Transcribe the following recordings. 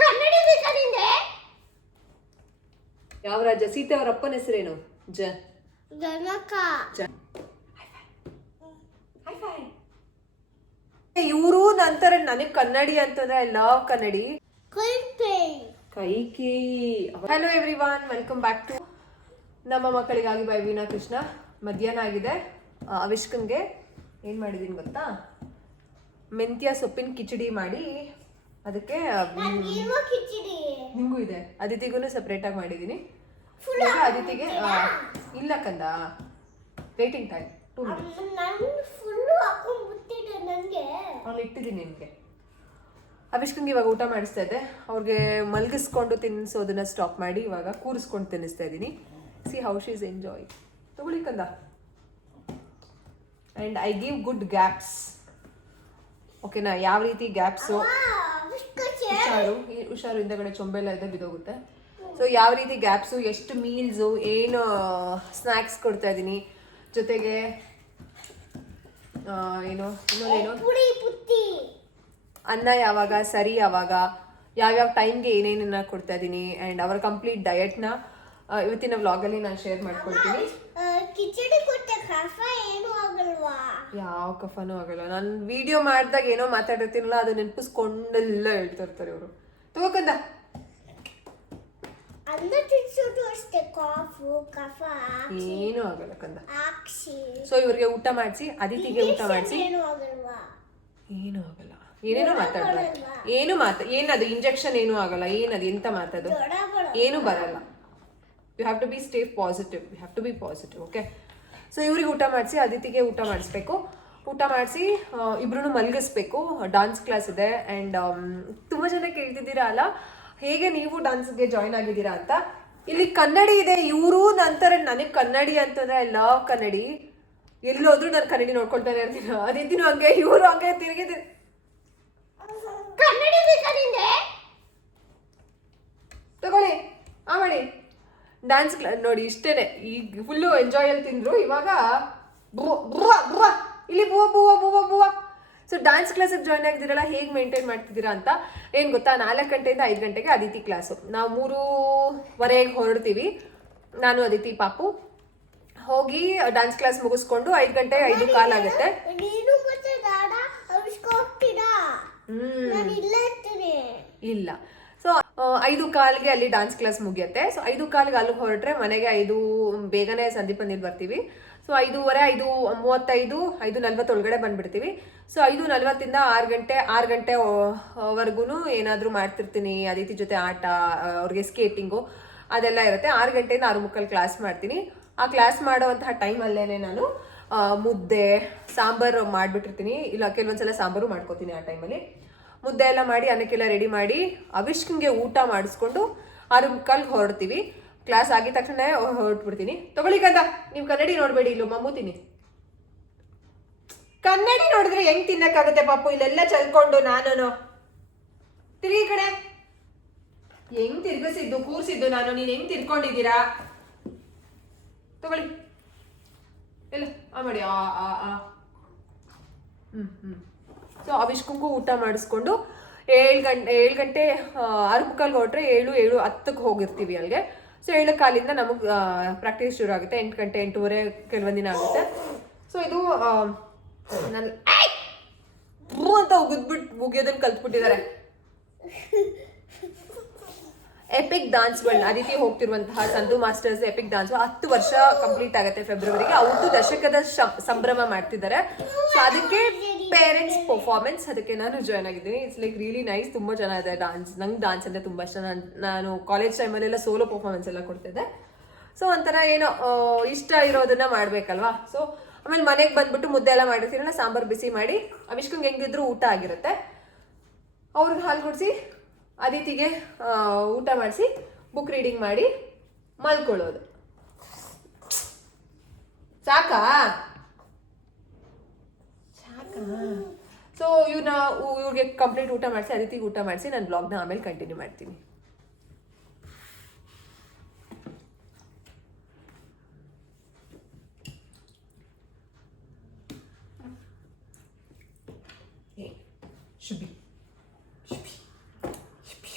ಕನ್ನಡಿ ಬೇಕಾ ನಿಂಗೆ? ಯಾವ ರಾಜ? ಸೀತೆ ಅವರ ಅಪ್ಪನ ಹೆಸರೇನು? ಜನಕ. ಇವರು ನಂತರ ನನಗೆ ಕನ್ನಡಿ ಅಂತಂದ್ರೆ ಐ ಲವ್ ಕನ್ನಡಿ. Kaikeyi. Hello everyone, welcome back to ನಮ್ಮ ಮಕ್ಕಳಿಗಾಗಿ ಬೈ ವೀಣಾ ಕೃಷ್ಣ. ಮಧ್ಯಾಹ್ನ ಆಗಿದೆ. ಅವಿಷ್ಕಂಗೆ ಏನು ಮಾಡಿದ್ದೀನಿ ಗೊತ್ತಾ? ಮೆಂತ್ಯ ಸೊಪ್ಪಿನ ಕಿಚಡಿ ಮಾಡಿ ಅದಕ್ಕೆ ನಿಂಗೂ ಇದೆ, ಅದಿತಿಗೂ ಸಪ್ರೇಟಾಗಿ ಮಾಡಿದ್ದೀನಿ. ಅದಿತಿಗೆ ಇಲ್ಲ ಕಂದ, ವೇಟಿಂಗ್ ಟೈಮ್ 2 minutes. ಅಲ್ಲಿ ಇಟ್ಟಿದ್ದೀನಿ ನಿನಗೆ. ಅವಿಷ್ಕಂಗೆ ಇವಾಗ ಊಟ ಮಾಡಿಸ್ತಾ ಇದ್ದೆ. ಅವ್ರಿಗೆ ಮಲಗಿಸ್ಕೊಂಡು ತಿನ್ನಿಸೋದನ್ನ ಸ್ಟಾಪ್ ಮಾಡಿ ಇವಾಗ ಕೂರಿಸ್ಕೊಂಡು ತಿನ್ನಿಸ್ತಾ ಇದ್ದೀನಿ. C how she is enjoy. ತಗೊಳ್ಳಿ ಕಂದ. And I give good gaps. ಓಕೆನಾ? ಯಾವ ರೀತಿ ಗ್ಯಾಪ್ಸು, ಹುಷಾರು ಹಿಂದಗಡೆ ಚೊಂಬೆಲ್ಲ ಇದೆ, ಬಿದ್ದೋಗುತ್ತೆ. ಸೊ ಯಾವ ರೀತಿ ಗ್ಯಾಪ್ಸು, ಎಷ್ಟು ಮೀಲ್ಸು, ಏನು ಸ್ನ್ಯಾಕ್ಸ್ ಕೊಡ್ತಾ ಇದ್ದೀನಿ, ಜೊತೆಗೆ ಏನು ಇನ್ನೊಂದೇನು ಅನ್ನ ಯಾವಾಗ ಸರಿ ಯಾವಾಗ, ಯಾವ್ಯಾವ ಟೈಮ್ಗೆ ಏನೇನನ್ನ ಕೊಡ್ತಾ ಇದ್ದೀನಿ. ಆ್ಯಂಡ್ ಅವರ ಕಂಪ್ಲೀಟ್ ಡಯಟ್ನ ಇವತ್ತಿನ ವ್ಲಾಗಲ್ಲಿ ನಾನು ಶೇರ್ ಮಾಡ್ಕೊಳ್ತೀನಿ. ಯಾವ ಕಫನೂ ಆಗಲ್ಲ. ನಾನು ವಿಡಿಯೋ ಮಾಡಿದಾಗ ಏನೋ ಮಾತಾಡಿರ್ತೀನಲ್ಲ, ಅದು ನೆನಪಿಸ್ಕೊಂಡೆಲ್ಲ ಹೇಳ್ತಾ ಇರ್ತಾರೆ ಇವರು. ತಗೋಕಂದ ಏನು ಆಗಲ್ಲ ಕಂದ. ಸೊ ಇವ್ರಿಗೆ ಊಟ ಮಾಡಿಸಿ, ಅದಿತಿಗೆ ಊಟ ಮಾಡಿಸಿ. ಏನು ಆಗಲ್ಲ, ಏನೇನೋ ಮಾತಾಡ್ಬಾರ್ದು. ಏನದು ಇಂಜೆಕ್ಷನ್ ಏನೂ ಆಗಲ್ಲ. ಏನದು ಎಂತ ಮಾತದು, ಏನು ಬರಲ್ಲ. You have to be stay positive. You have to be positive. Okay. So ಇವ್ರಿಗೆ ಊಟ ಮಾಡಿಸಿ, ಅದಿತಿಗೆ ಊಟ ಮಾಡಿಸ್ಬೇಕು. ಊಟ ಮಾಡಿಸಿ ಇಬ್ರು ಮಲಗಿಸ್ಬೇಕು. ಡಾನ್ಸ್ ಕ್ಲಾಸ್ ಇದೆ. ಆ್ಯಂಡ್ ತುಂಬ ಜನ ಕೇಳ್ತಿದ್ದೀರಾ ಅಲ್ಲ, ಹೇಗೆ ನೀವು ಡಾನ್ಸ್ಗೆ ಜಾಯ್ನ್ ಆಗಿದ್ದೀರಾ ಅಂತ. ಇಲ್ಲಿ ಕನ್ನಡಿ ಇದೆ. ಇವರು ನಂತರ ನನಗೆ ಕನ್ನಡಿ ಅಂತಂದ್ರೆ ಐ ಲವ್ ಕನ್ನಡಿ. ಎಲ್ಲೋದ್ರೂ ನಾನು ಕನ್ನಡಿ ನೋಡ್ಕೊಳ್ತಾನೆ ಇರ್ತೀನಿ. ಅದಿತಿನೂ ಹಂಗೆ, ಇವರು ಹಂಗೆ ತಿರುಗಿ ಕನ್ನಡಿ ಬೇಕಾ ನಿಂಗೆ? ತಗೊಳ್ಳಿ ಮಾಡಿ. ಡ್ಯಾನ್ಸ್ ಕ್ಲಾಸ್ ನೋಡಿ, ಇಷ್ಟೇನೆ. ಈಗ ಫುಲ್ಲು ಎಂಜಾಯಲ್ಲಿ ತಿಂದ್ರು. ಇವಾಗ ಇಲ್ಲಿ ಬುವ ಬುವ ಬುವ ಬುವ. ಸೊ ಡ್ಯಾನ್ಸ್ ಕ್ಲಾಸಿಗೆ ಜಾಯ್ನ್ ಆಗಿದ್ದೀರಲ್ಲ, ಹೇಗೆ ಮೇಂಟೈನ್ ಮಾಡ್ತಿದ್ದೀರಾ ಅಂತ. ಏನು ಗೊತ್ತಾ, 4 ಗಂಟೆಯಿಂದ 5 ಗಂಟೆಗೆ ಅದಿತಿ ಕ್ಲಾಸು. ನಾವು 3:15 ಹೊರಡ್ತೀವಿ. ನಾನು ಅದಿತಿ ಪಾಪು ಹೋಗಿ ಡ್ಯಾನ್ಸ್ ಕ್ಲಾಸ್ ಮುಗಿಸ್ಕೊಂಡು 5 ಗಂಟೆ 5:15 ಆಗುತ್ತೆ. ಇಲ್ಲ. ಸೊ 5:15ಗೆ ಅಲ್ಲಿ ಡ್ಯಾನ್ಸ್ ಕ್ಲಾಸ್ ಮುಗಿಯುತ್ತೆ. ಸೊ 5:15ಗೆ ಅಲ್ಲಿಗೆ ಹೊರಟ್ರೆ ಮನೆಗೆ ಬೇಗನೆ ಸಂದೀಪ್ ನೀರು ಬರ್ತೀವಿ. ಸೊ 5:15, 5:35, 5:40 ಒಳಗಡೆ ಬಂದ್ಬಿಡ್ತೀವಿ. ಸೊ 5:40ಇಂದ 6 ಗಂಟೆವರೆಗೂ ಏನಾದರೂ ಮಾಡ್ತಿರ್ತೀನಿ. ಅದಿತಿ ಜೊತೆ ಆಟ, ಅವ್ರಿಗೆ ಸ್ಕೇಟಿಂಗು ಅದೆಲ್ಲ ಇರುತ್ತೆ. 6 ಗಂಟೆಯಿಂದ 6:45 ಕ್ಲಾಸ್ ಮಾಡ್ತೀನಿ. ಆ ಕ್ಲಾಸ್ ಮಾಡೋವಂತಹ ಟೈಮಲ್ಲೇ ನಾನು ಮುದ್ದೆ ಸಾಂಬಾರು ಮಾಡಿಬಿಟ್ಟಿರ್ತೀನಿ. ಇಲ್ಲ ಕೆಲವೊಂದ್ಸಲ ಸಾಂಬಾರು ಮಾಡ್ಕೋತೀನಿ ಆ ಟೈಮಲ್ಲಿ. ಮುದ್ದೆ ಎಲ್ಲ ಮಾಡಿ ಅನ್ನಕ್ಕೆಲ್ಲ ರೆಡಿ ಮಾಡಿ ಅವಿಷ್ಕಂಗೆ ಊಟ ಮಾಡಿಸ್ಕೊಂಡು 6:45 ಹೊರಡ್ತೀವಿ. ಕ್ಲಾಸ್ ಆಗಿದ ತಕ್ಷಣ ಹೊರಟ್ಬಿಡ್ತೀನಿ. ತಗೊಳ್ಳಿ ಕಂದ, ನೀವು ಕನ್ನಡಿ ನೋಡಬೇಡಿ. ಇಲ್ಲೋ ಮಮ್ಮೂತೀನಿ. ಕನ್ನಡಿ ನೋಡಿದ್ರೆ ಹೆಂಗ್ ತಿನ್ನಕ್ಕಾಗುತ್ತೆ ಪಾಪು? ಇಲ್ಲೆಲ್ಲ ಚಲ್ಕೊಂಡು ನಾನು ತಿರುಗಿ ಕಡೆ ಹೆಂಗ್ ತಿರ್ಗಿಸಿದ್ದು ಕೂರ್ಸಿದ್ದು ನಾನು, ನೀನ್ ಹೆಂಗ್ ತಿರ್ಕೊಂಡಿದ್ದೀರಾ? ತಗೊಳ್ಳಿ ಎಲ್ಲ ಮಾಡಿ. ಸೊ ಅವಿಷ್ಕಂಗೂ ಊಟ ಮಾಡಿಸ್ಕೊಂಡು 7 ಗಂಟೆ 6:45 ಹೊರಟ್ರೆ 7:10 ಹೋಗಿರ್ತೀವಿ ಅಲ್ಲಿಗೆ. ಸೊ 7:15 ನಮಗೆ ಪ್ರಾಕ್ಟೀಸ್ ಶುರು ಆಗುತ್ತೆ. 8 ಗಂಟೆ 8:30 ಕೆಲವೊಂದು ದಿನ ಆಗುತ್ತೆ. ಸೊ ಇದು ನಾನು ಅಂತ ಉಗಿಯೋದನ್ನ ಕಲ್ತ್ಬಿಟ್ಟಿದ್ದಾರೆ. ಎಪಿಕ್ ಡಾನ್ಸ್ಗಳನ್ನ ಅದಿತಿ ಹೋಗ್ತಿರುವಂತಹ ಸಂಧು ಮಾಸ್ಟರ್ಸ್ ಎಪಿಕ್ ಡಾನ್ಸ್ 10 ವರ್ಷ ಕಂಪ್ಲೀಟ್ ಆಗುತ್ತೆ ಫೆಬ್ರವರಿಗೆ. ಅವ್ರದ್ದು ದಶಕದ ಸಂಭ್ರಮ ಮಾಡ್ತಿದ್ದಾರೆ. ಸೊ ಅದಕ್ಕೆ ಪೇರೆಂಟ್ಸ್ ಪರ್ಫಾರ್ಮೆನ್ಸ್, ಅದಕ್ಕೆ ನಾನು ಜಾಯ್ನ್ ಆಗಿದ್ದೀನಿ. It's like really nice. ತುಂಬ ಚೆನ್ನಾಗಿದೆ ಡಾನ್ಸ್. ನಂಗೆ ಡಾನ್ಸ್ ಅಂದರೆ ತುಂಬ ಇಷ್ಟ. ನಾನು ಕಾಲೇಜ್ ಟೈಮಲ್ಲೆಲ್ಲ ಸೋಲೋ ಪರ್ಫಾರ್ಮೆನ್ಸ್ ಎಲ್ಲ ಕೊಡ್ತಿದ್ದೆ. ಸೊ ಒಂಥರ ಏನೋ ಇಷ್ಟ ಇರೋದನ್ನ ಮಾಡಬೇಕಲ್ವಾ. ಸೊ ಆಮೇಲೆ ಮನೆಗೆ ಬಂದ್ಬಿಟ್ಟು ಮುದ್ದೆ ಎಲ್ಲ ಮಾಡಿರ್ತೀನಲ್ಲ, ಸಾಂಬಾರು ಬಿಸಿ ಮಾಡಿ ಅವಿಷ್ಕಂಗೆ ಹೆಂಗಿದ್ರು ಊಟ ಆಗಿರುತ್ತೆ. ಅವ್ರಿಗೆ ಹಾಲು ಕುಡಿಸಿ ಅದಿತಿಗೆ ಊಟ ಮಾಡಿಸಿ ಬುಕ್ ರೀಡಿಂಗ್ ಮಾಡಿ ಮಲ್ಕೊಳ್ಳೋದು. ಸಾಕಾ? ಸೊ ಇವ್ರಿಗೆ ಕಂಪ್ಲೀಟ್ ಊಟ ಮಾಡಿಸಿ ಅದಿತಿಗೆ ಊಟ ಮಾಡಿಸಿ ನಾನು ಬ್ಲಾಗ್ನ ಆಮೇಲೆ ಕಂಟಿನ್ಯೂ ಮಾಡ್ತೀನಿ. ಶುಭಿ ಶುಭಿ ಶುಭಿ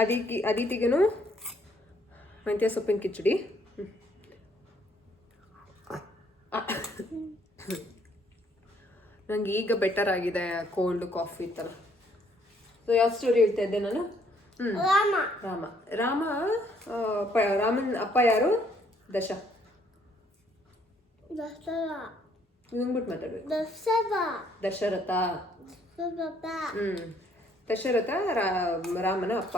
ಅದಿತಿಗೂ ಮೆಂತ್ಯ ಸೊಪ್ಪಿನ ಕಿಚಡಿ. ನಂಗೆ ಈಗ ಬೆಟರ್ ಆಗಿದೆ ಕೋಲ್ಡ್ ಕಾಫಿ ಇತ್ತಲ್ಲ. ಸೊ ಯಾವ ಸ್ಟೋರಿ ಹೇಳ್ತಾ ಇದ್ದೆ ನಾನು? ರಾಮನ್ ಅಪ್ಪ ಯಾರು? ಹಿಂಗ್ಬಿಟ್ಟು ಮಾತಾಡ್ಬೇಕು. ದಶರಥ. ದಶರಥ ರಾಮನ ಅಪ್ಪ.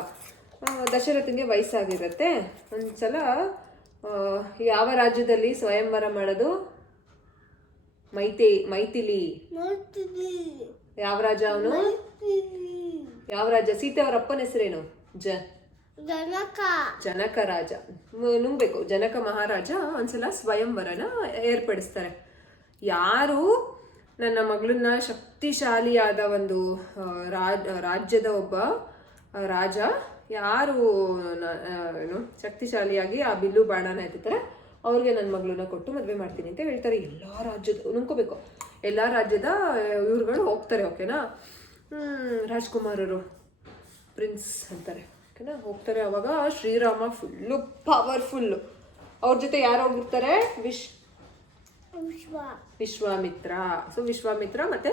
ದಶರಥನಿಗೆ ವಯಸ್ಸಾಗಿರುತ್ತೆ. ಒಂದ್ಸಲ ಯಾವ ರಾಜ್ಯದಲ್ಲಿ ಸ್ವಯಂವರ ಮಾಡೋದು? ಮೈಥಿಲಿ. ಯಾವ ರಾಜ ಅವನು? ಯಾವ ರಾಜ? ಸೀತೆ ಅವ್ರ ಅಪ್ಪನ ಹೆಸರೇನು? ಜನಕ ರಾಜ. ನುಂಗ್ಬೇಕು. ಜನಕ ಮಹಾರಾಜ ಒಂದ್ಸಲ ಸ್ವಯಂವರನ ಏರ್ಪಡಿಸ್ತಾರೆ. ಯಾರು ನನ್ನ ಮಗಳನ್ನ ಶಕ್ತಿಶಾಲಿಯಾದ ಒಂದು ರಾಜ್ಯದ ಒಬ್ಬ ರಾಜ ಯಾರು ಏನು ಶಕ್ತಿಶಾಲಿಯಾಗಿ ಆ ಬಿಲ್ಲು ಬಾಣನ ಎತ್ತಾರೆ, ಅವ್ರಿಗೆ ನನ್ನ ಮಗಳನ್ನ ಕೊಟ್ಟು ಮದುವೆ ಮಾಡ್ತೀನಿ ಅಂತ ಹೇಳ್ತಾರೆ. ಎಲ್ಲ ರಾಜ್ಯದ ನುಂಕೋಬೇಕು. ಎಲ್ಲ ರಾಜ್ಯದ ಇವ್ರುಗಳು ಹೋಗ್ತಾರೆ. ಓಕೆನಾ? ರಾಜ್ಕುಮಾರರು, ಪ್ರಿನ್ಸ್ ಅಂತಾರೆ. ಓಕೆನಾ? ಹೋಗ್ತಾರೆ. ಅವಾಗ ಶ್ರೀರಾಮ ಫುಲ್ಲು ಪವರ್ಫುಲ್ಲು. ಅವ್ರ ಜೊತೆ ಯಾರು ಹೋಗಿರ್ತಾರೆ? ವಿಶ್ವಾಮಿತ್ರ. ಸೊ ವಿಶ್ವಾಮಿತ್ರ ಮತ್ತೆ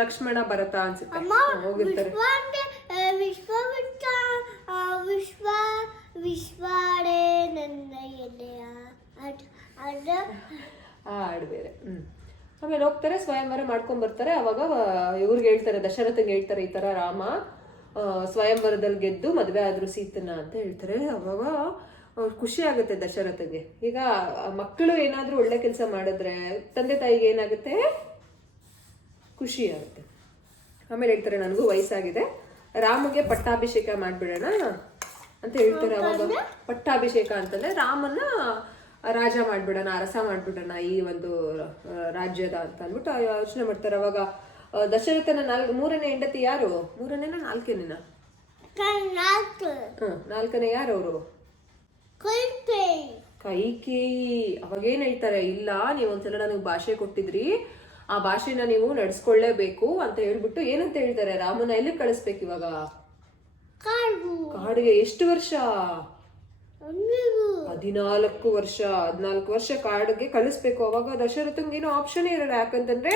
ಲಕ್ಷ್ಮಣ, ಭರತ ಅನ್ಸುತ್ತೆ ಹೋಗಿರ್ತಾರೆ. ಹಾಡು ಬೇರೆ. ಆಮೇಲೆ ಹೋಗ್ತಾರೆ, ಸ್ವಯಂವರ ಮಾಡ್ಕೊಂಡ್ ಬರ್ತಾರೆ. ಅವಾಗ ಇವ್ರಿಗೆ ಹೇಳ್ತಾರೆ, ದಶರಥಂಗೆ ಹೇಳ್ತಾರೆ, ಈ ತರ ರಾಮ ಸ್ವಯಂವರದಲ್ಲಿ ಗೆದ್ದು ಮದುವೆ ಆದ್ರು ಸೀತನ ಅಂತ ಹೇಳ್ತಾರೆ. ಅವಾಗ ಖುಷಿ ಆಗುತ್ತೆ ದಶರಥಗೆ. ಈಗ ಮಕ್ಕಳು ಏನಾದ್ರೂ ಒಳ್ಳೆ ಕೆಲಸ ಮಾಡಿದ್ರೆ ತಂದೆ ತಾಯಿಗೆ ಏನಾಗುತ್ತೆ? ಖುಷಿ ಆಗುತ್ತೆ. ಆಮೇಲೆ ಹೇಳ್ತಾರೆ, ನನಗೂ ವಯಸ್ಸಾಗಿದೆ, ರಾಮಗೆ ಪಟ್ಟಾಭಿಷೇಕ ಮಾಡ್ಬಿಡೋಣ ಅಂತ ಹೇಳ್ತಾರೆ. ಅವಾಗ ಪಟ್ಟಾಭಿಷೇಕ ಅಂತಂದ್ರೆ ರಾಮನ್ನ ರಾಜ ಮಾಡ್ಬಿಡೋಣ, ಅರಸ ಮಾಡ್ಬಿಡೋಣ ಈ ಒಂದು ರಾಜ್ಯದ ಅಂತ ಅಂದ್ಬಿಟ್ಟು ಯೋಚನೆ ಮಾಡ್ತಾರೆ. ಅವಾಗ ದಶರಥನ ಮೂರನೇ ಹೆಂಡತಿ ಯಾರು? ಮೂರನೇನ ನಾಲ್ಕನೇನ? ನಾಲ್ಕನೇ ಯಾರು ಅವರು? ಕೈಕೇಯಿ. ಅವಾಗೇನ್ ಹೇಳ್ತಾರೆ, ಇಲ್ಲ ನೀವೊಂದ್ಸಲ ನನಗೆ ಭಾಷೆ ಕೊಟ್ಟಿದ್ರಿ, ಆ ಭಾಷೆನ ನೀವು ನಡ್ಸ್ಕೊಳ್ಳೇಬೇಕು ಅಂತ ಹೇಳ್ಬಿಟ್ಟು ಏನಂತ ಹೇಳ್ತಾರೆ, ರಾಮನ ಎಲ್ಲಿ ಕಳಿಸ್ಬೇಕು ಇವಾಗ? ಕಾಡಿಗೆ. ಎಷ್ಟು ವರ್ಷ? 14 ವರ್ಷ. 14 ವರ್ಷ ಕಾಡಿಗೆ ಕಳಿಸ್ಬೇಕು. ಅವಾಗ ದಶರಥಂಗೇನೋ ಆಪ್ಷನ್ ಇರಲ್ಲ. ಯಾಕಂತಂದ್ರೆ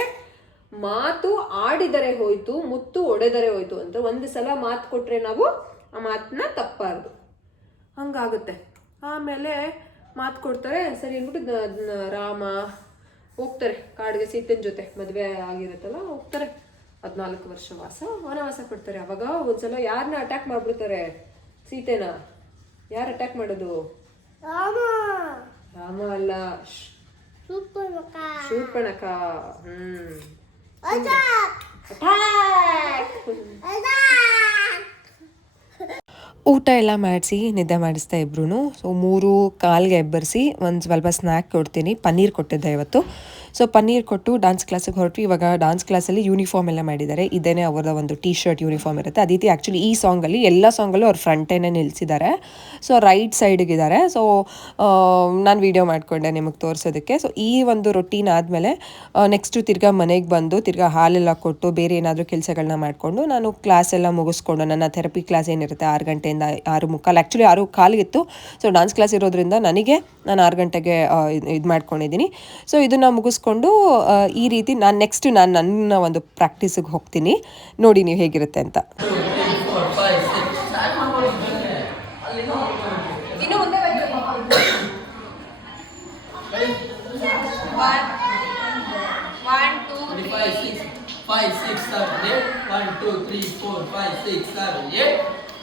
ಮಾತು ಆಡಿದರೆ ಹೋಯ್ತು, ಮುತ್ತು ಒಡೆದರೆ ಹೋಯ್ತು ಅಂತ. ಒಂದು ಸಲ ಮಾತು ಕೊಟ್ರೆ ನಾವು ಆ ಮಾತನ್ನ ತಪ್ಪಾರ್ದು, ಹಂಗಾಗುತ್ತೆ. ಆಮೇಲೆ ಮಾತು ಕೊಡ್ತಾರೆ. ಸರಿ ಅಂದ್ಬಿಟ್ಟು ರಾಮ ಹೋಗ್ತಾರೆ ಕಾಡಿಗೆ, ಸೀತೆನ ಜೊತೆ ಮದುವೆ ಆಗಿರುತ್ತಲ್ಲ, ಹೋಗ್ತಾರೆ. 14 ವರ್ಷ ವನವಾಸ ಕೊಡ್ತಾರೆ. ಅವಾಗ ಒಂದ್ಸಲ ಯಾರನ್ನ ಅಟ್ಯಾಕ್ ಮಾಡ್ಬಿಡ್ತಾರೆ? ಸೀತೆನ. ಯಾರು ಅಟ್ಯಾಕ್ ಮಾಡೋದು? ರಾಮ ಅಲ್ಲ, ಶೂರ್ಪಣಖ. ಊಟ ಎಲ್ಲ ಮಾಡಿಸಿ ನಿದ್ದೆ ಮಾಡಿಸ್ತಾ ಇಬ್ರು. ಸೊ 3:15ಗೆ ಎಬ್ಬರಿಸಿ ಒಂದು ಸ್ವಲ್ಪ ಸ್ನ್ಯಾಕ್ ಕೊಡ್ತೀನಿ. ಪನ್ನೀರ್ ಕೊಟ್ಟಿದ್ದೆ ಇವತ್ತು. ಸೊ ಪನ್ನೀರ್ ಕೊಟ್ಟು ಡಾನ್ಸ್ ಕ್ಲಾಸಿಗೆ ಹೊರಟು. ಇವಾಗ ಡಾನ್ಸ್ ಕ್ಲಾಸಲ್ಲಿ ಯೂನಿಫಾರ್ಮ್ ಎಲ್ಲ ಮಾಡಿದ್ದಾರೆ. ಇದೇನೇ ಅವರ ಒಂದು T-ಶರ್ಟ್ ಯೂನಿಫಾರ್ಮ್ ಇರುತ್ತೆ. ಅದಿತಿ ಆ್ಯಕ್ಚುಲಿ ಈ ಸಾಂಗಲ್ಲಿ ಎಲ್ಲ ಸಾಂಗಲ್ಲೂ ಅವ್ರು ಫ್ರಂಟೇನೆ ನಿಲ್ಲಿಸಿದ್ದಾರೆ. ಸೊ ರೈಟ್ ಸೈಡಿಗಿದ್ದಾರೆ. ಸೊ ನಾನು ವೀಡಿಯೋ ಮಾಡಿಕೊಂಡೆ ನಿಮಗೆ ತೋರಿಸೋದಕ್ಕೆ. ಸೊ ಈ ಒಂದು ರೊಟೀನ್ ಆದಮೇಲೆ ನೆಕ್ಸ್ಟು ತಿರ್ಗಾ ಮನೆಗೆ ಬಂದು ತಿರ್ಗಾ ಹಾಲೆಲ್ಲ ಕೊಟ್ಟು ಬೇರೆ ಏನಾದರೂ ಕೆಲಸಗಳನ್ನ ಮಾಡಿಕೊಂಡು ನಾನು ಕ್ಲಾಸೆಲ್ಲ ಮುಗಿಸ್ಕೊಂಡು, ನನ್ನ ಥೆರಪಿ ಕ್ಲಾಸ್ ಏನಿರುತ್ತೆ 6 ಗಂಟೆಯಿಂದ 6:15, ಆ್ಯಕ್ಚುಲಿ 6:15 ಇತ್ತು. ಸೊ ಡಾನ್ಸ್ ಕ್ಲಾಸ್ ಇರೋದ್ರಿಂದ ನಾನು 6 ಗಂಟೆಗೆ ಇದು ಮಾಡ್ಕೊಂಡಿದ್ದೀನಿ. ಸೊ ಇದನ್ನು ಮುಗಿಸ್ಕೊಂಡು ಈ ರೀತಿ ನಾನು ನೆಕ್ಸ್ಟ್ ನನ್ನ ಒಂದು ಪ್ರಾಕ್ಟೀಸಿಗೆ ಹೋಗ್ತೀನಿ. ನೋಡಿ ನೀವು ಹೇಗಿರುತ್ತೆ ಅಂತ.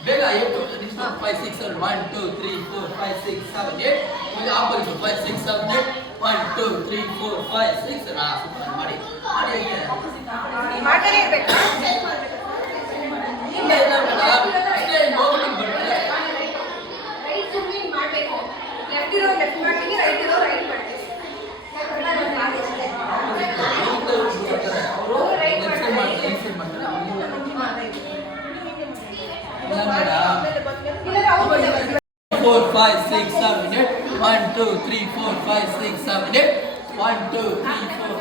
ಬೇಗ 8 5 6 7 1 2 3 4 5 6 7 8 ಮುಂದೆ ಆಪೋಸಿಟ್ 5 6 7 8 1 2 3 4 5 6 7 ಮಾಡಿ ಮಾಡ್ತಾನೆ ಇರ್ಬೇಕಾ? ಇಲ್ಲ ಇಲ್ಲ ಅಷ್ಟೇ ನೋಡ್ಬಿಟ್ಟು ಬರ್ತಾರೆ. ರೈಟ್ ಸ್ವಿಂಗ್ ಮಾಡಬೇಕು. ಲೆಫ್ಟ್ ಇರೋ ಲೆಫ್ಟ್ ಮಾಡ್ತೀನಿ, ರೈಟ್ ಇರೋ ರೈಟ್ ಮಾಡ್ತೀನಿ. ಅವರು ರೈಟ್ ಮಾಡ್ತಾರೆ. 4 5 6 7 8 1 2 3 4 5 6 7 8 1 2 3 4.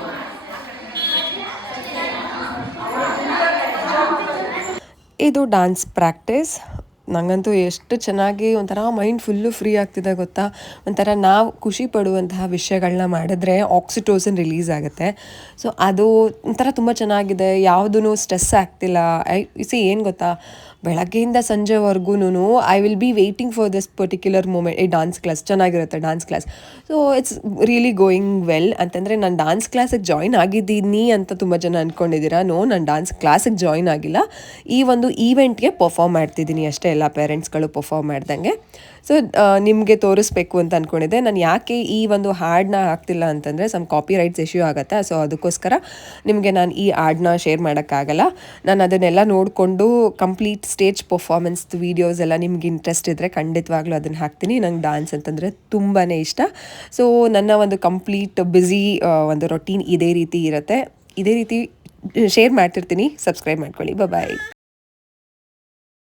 ಇದು ಡಾನ್ಸ್ ಪ್ರಾಕ್ಟೀಸ್. ನನಗಂತೂ ಎಷ್ಟು ಚೆನ್ನಾಗಿ ಒಂಥರ ಮೈಂಡ್ ಫುಲ್ಲು ಫ್ರೀ ಆಗ್ತಿದೆ ಗೊತ್ತಾ. ಒಂಥರ ನಾವು ಖುಷಿ ಪಡುವಂತಹ ವಿಷಯಗಳನ್ನ ಮಾಡಿದ್ರೆ ಆಕ್ಸಿಟೋಸಿನ್ ರಿಲೀಸ್ ಆಗುತ್ತೆ. ಸೊ ಅದು ಒಂಥರ ತುಂಬ ಚೆನ್ನಾಗಿದೆ, ಯಾವುದೂ ಸ್ಟ್ರೆಸ್ ಆಗ್ತಿಲ್ಲ. ಏನು ಗೊತ್ತಾ, ಬೆಳಗ್ಗೆಯಿಂದ ಸಂಜೆವರೆಗೂ I will be waiting for this particular moment. ಈ ಡಾನ್ಸ್ ಕ್ಲಾಸ್ ಚೆನ್ನಾಗಿರುತ್ತೆ, dance class. So it's really going well. ಅಂತಂದರೆ ನಾನು ಡಾನ್ಸ್ ಕ್ಲಾಸಿಗೆ ಜಾಯ್ನ್ ಆಗಿದ್ದೀನಿ ಅಂತ ತುಂಬ ಜನ ಅಂದ್ಕೊಂಡಿದ್ದೀರಾ. ನಾನು ಡಾನ್ಸ್ ಕ್ಲಾಸಿಗೆ ಜಾಯ್ನ್ ಆಗಿಲ್ಲ, ಈ ಒಂದು ಈವೆಂಟ್ಗೆ ಪರ್ಫಾರ್ಮ್ ಮಾಡ್ತಿದ್ದೀನಿ ಅಷ್ಟೇ, ಎಲ್ಲ ಪೇರೆಂಟ್ಸ್ಗಳು ಪರ್ಫಾರ್ಮ್ ಮಾಡ್ದಂಗೆ. ಸೊ ನಿಮಗೆ ತೋರಿಸ್ಬೇಕು ಅಂತ ಅಂದ್ಕೊಂಡಿದ್ದೆ. ನಾನು ಯಾಕೆ ಈ ಒಂದು ಹಾಡನ್ನ ಹಾಕ್ತಿಲ್ಲ ಅಂತಂದರೆ ಸಮ್ ಕಾಪಿ ರೈಟ್ಸ್ ಇಶ್ಯೂ ಆಗುತ್ತೆ. ಸೊ ಅದಕ್ಕೋಸ್ಕರ ನಿಮಗೆ ನಾನು ಈ ಹಾಡನ್ನ ಶೇರ್ ಮಾಡೋಕ್ಕಾಗಲ್ಲ. ನಾನು ಅದನ್ನೆಲ್ಲ ನೋಡಿಕೊಂಡು ಕಂಪ್ಲೀಟ್ ಸ್ಟೇಜ್ ಪರ್ಫಾರ್ಮೆನ್ಸ್ ವೀಡಿಯೋಸ್ ಎಲ್ಲ ನಿಮ್ಗೆ ಇಂಟ್ರೆಸ್ಟ್ ಇದ್ದರೆ ಖಂಡಿತವಾಗ್ಲೂ ಅದನ್ನು ಹಾಕ್ತೀನಿ. ನಂಗೆ ಡಾನ್ಸ್ ಅಂತಂದರೆ ತುಂಬಾ ಇಷ್ಟ. ಸೊ ನನ್ನ ಒಂದು ಕಂಪ್ಲೀಟ್ ಬ್ಯುಸಿ ಒಂದು ರೊಟೀನ್ ಇದೇ ರೀತಿ ಇರುತ್ತೆ. ಇದೇ ರೀತಿ ಶೇರ್ ಮಾಡ್ತಿರ್ತೀನಿ. ಸಬ್ಸ್ಕ್ರೈಬ್ ಮಾಡ್ಕೊಳ್ಳಿ. ಬಾಯ್.